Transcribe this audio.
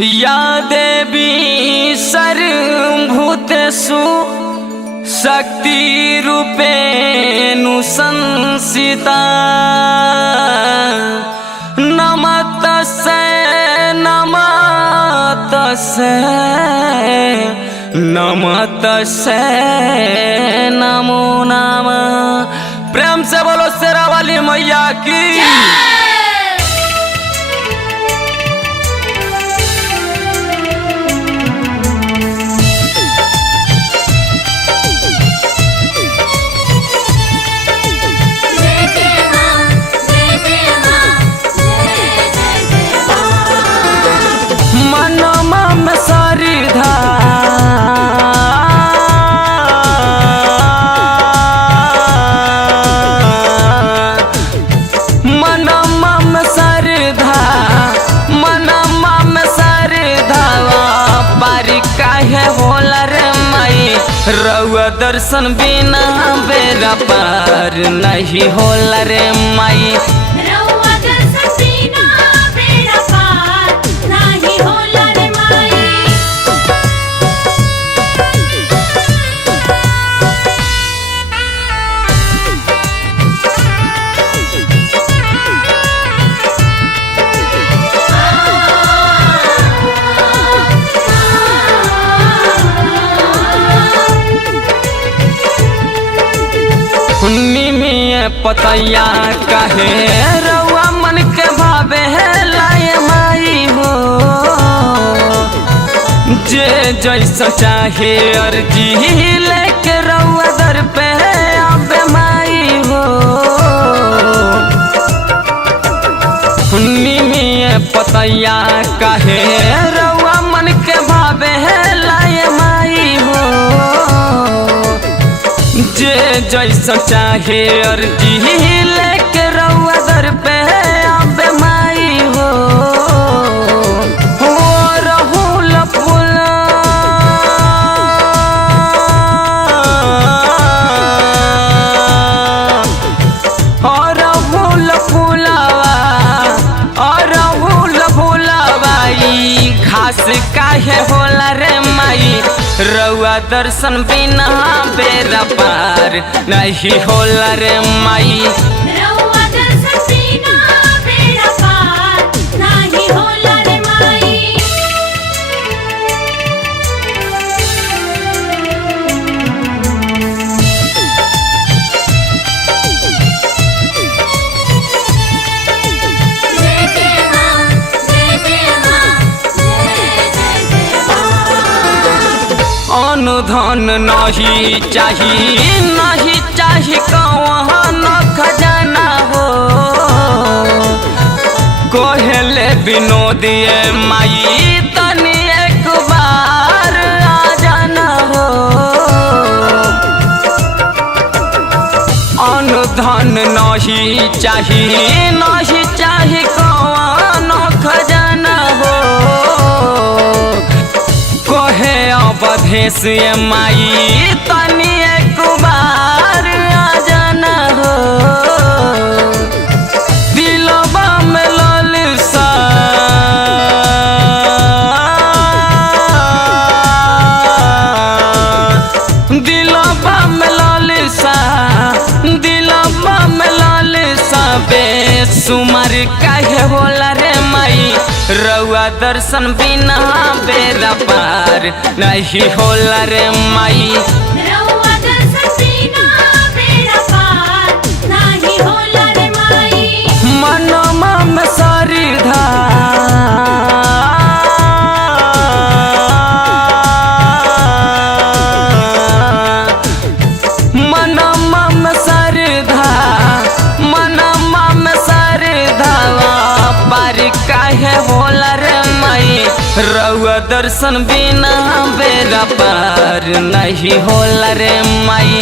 या देवी सर्वभूतेषु शक्तिरूपेण संस्थिता नमस्तस्यै नमस्तस्यै नमो नमः। प्रेम से बोलो शेरा वाली मैया की। रउआ दर्शन बिना बेरा पार नहीं होला रे माई। रउआ दर्शन बिना बेरा पार नहीं होला रे माई। पतैया कहे रउआ मन के भावे लाए माई हो, जे जैसा चाहे अर्जी लेके रउआ दर पे आवे माई हो। निमिये पतैया कहे रउआ मन के भावे लाए माई हो, जे जैसा चाहे अर्जी लेके रउआ दर पे आवे माई हो। रहुल फूला और रहुल फूलावा और रहुल फूलावाई खास काहे होला रे माई। रउआ दर्शन बिना बेरा पार नहीं होला रे माई। रउआ दर्शन बिना बेरा पार नहीं होला रे माई। अनुधन नहीं चाही कौन खजाना हो, कोहले विनोदिए माई तनी एक बार आ जाना हो। अनुधन नहीं चाही कौन खजाना हो, कोहे अवधेश माई तनी एक बार आ जाना हो। दिलवा में ललसा बेसुमार काहे होला रे माई। रउआ दर्शन बिना बेरा पार नहीं होला रे माई। रउआ दर्शन बिना बेरा पार नहीं होला रे माई। मनमा में श्रद्धा होला रे माई। रउआ दर्शन बिना बेरा पार नहीं होला रे माई।